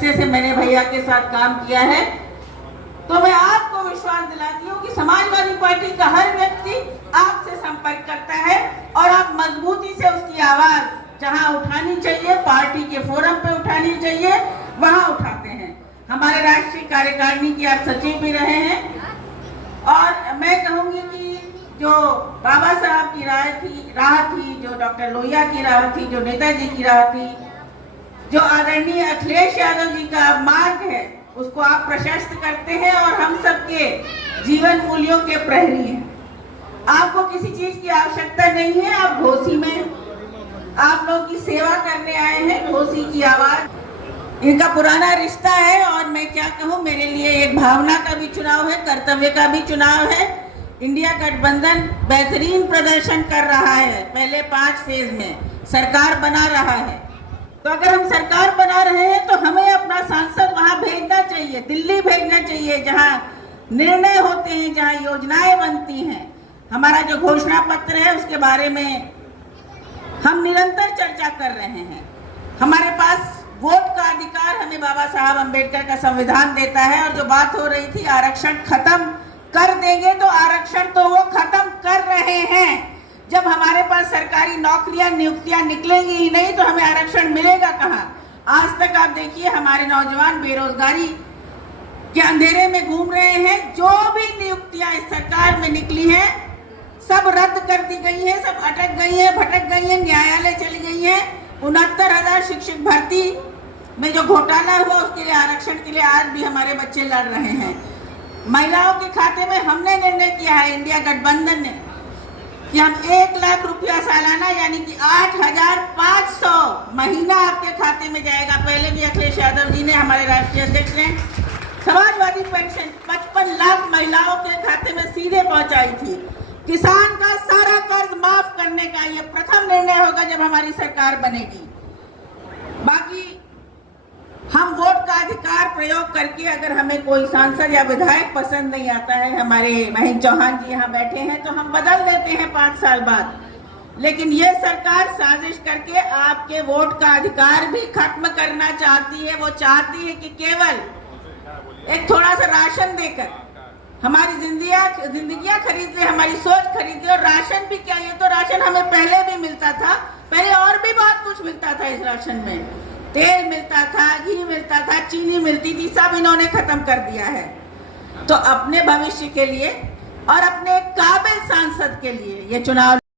अरसे से मैंने भैया के साथ काम किया है, तो मैं आपको विश्वास दिलाती हूँ कि समाजवादी पार्टी का हर व्यक्ति आपसे संपर्क करता है और आप मजबूती से उसकी आवाज जहां उठानी चाहिए, पार्टी के फोरम पे उठानी चाहिए, वहां उठाते हैं। हमारे राष्ट्रीय कार्यकारिणी की आप सचिव भी रहे हैं और मैं कहूंगी कि जो बाबा साहब की राह थी, जो डॉक्टर लोहिया की राह थी, जो नेताजी की राह थी, जो आदरणीय अखिलेश यादव जी का मार्ग है, उसको आप प्रशस्त करते हैं और हम सबके जीवन मूल्यों के प्रहरी हैं। आपको किसी चीज की आवश्यकता नहीं है, आप घोसी में आप लोग की सेवा करने आए हैं। घोसी की आवाज इनका पुराना रिश्ता है और मैं क्या कहूँ, मेरे लिए एक भावना का भी चुनाव है, कर्तव्य का भी चुनाव है। इंडिया गठबंधन बेहतरीन प्रदर्शन कर रहा है, पहले 5 फेज में सरकार बना रहा है, तो अगर हम सरकार बना रहे हैं तो हमें अपना सांसद वहां भेजना चाहिए, दिल्ली भेजना चाहिए, जहां निर्णय होते हैं, जहां योजनाएं बनती हैं। हमारा जो घोषणा पत्र है उसके बारे में हम निरंतर चर्चा कर रहे हैं। हमारे पास वोट का अधिकार हमें बाबा साहब अंबेडकर का संविधान देता है। और जो बात हो रही थी आरक्षण खत्म कर देंगे, तो आरक्षण तो वो खत्म कर रहे हैं। जब हमारे पास सरकारी नौकरियां नियुक्तियां निकलेंगी ही नहीं तो हमें आरक्षण मिलेगा कहां? आज तक आप देखिए हमारे नौजवान बेरोजगारी के अंधेरे में घूम रहे हैं। जो भी नियुक्तियां इस सरकार में निकली हैं सब रद्द कर दी गई है, सब अटक गई है, भटक गई है, न्यायालय चली गई है। 69,000 शिक्षक भर्ती में जो घोटाला हुआ उसके लिए, आरक्षण के लिए आज भी हमारे बच्चे लड़ रहे हैं। महिलाओं के खाते में हमने निर्णय किया है, इंडिया गठबंधन ने, कि हम 1 लाख रुपया सालाना यानी कि 8,500 महीना आपके खाते में जाएगा। पहले भी अखिलेश यादव जी ने, हमारे राष्ट्रीय अध्यक्ष ने, समाजवादी पेंशन 55 लाख महिलाओं के खाते में सीधे पहुंचाई थी। किसान का सारा कर्ज माफ करने का ये प्रथम निर्णय होगा जब हमारी सरकार बनेगी। बाकी हम वोट का अधिकार प्रयोग करके, अगर हमें कोई सांसद या विधायक पसंद नहीं आता है, हमारे महेंद्र चौहान जी यहाँ बैठे हैं, तो हम बदल देते हैं 5 साल बाद। लेकिन ये सरकार साजिश करके आपके वोट का अधिकार भी खत्म करना चाहती है। वो चाहती है कि केवल एक थोड़ा सा राशन देकर हमारी जिंदगियां खरीद ले, हमारी सोच खरीद ले। और राशन भी क्या, ये तो राशन हमें पहले भी मिलता था, पहले और भी बहुत कुछ मिलता था इस राशन में। तेल मिलता था, घी मिलता था, चीनी मिलती थी, सब इन्होंने खत्म कर दिया है। तो अपने भविष्य के लिए और अपने काबिल सांसद के लिए ये चुनाव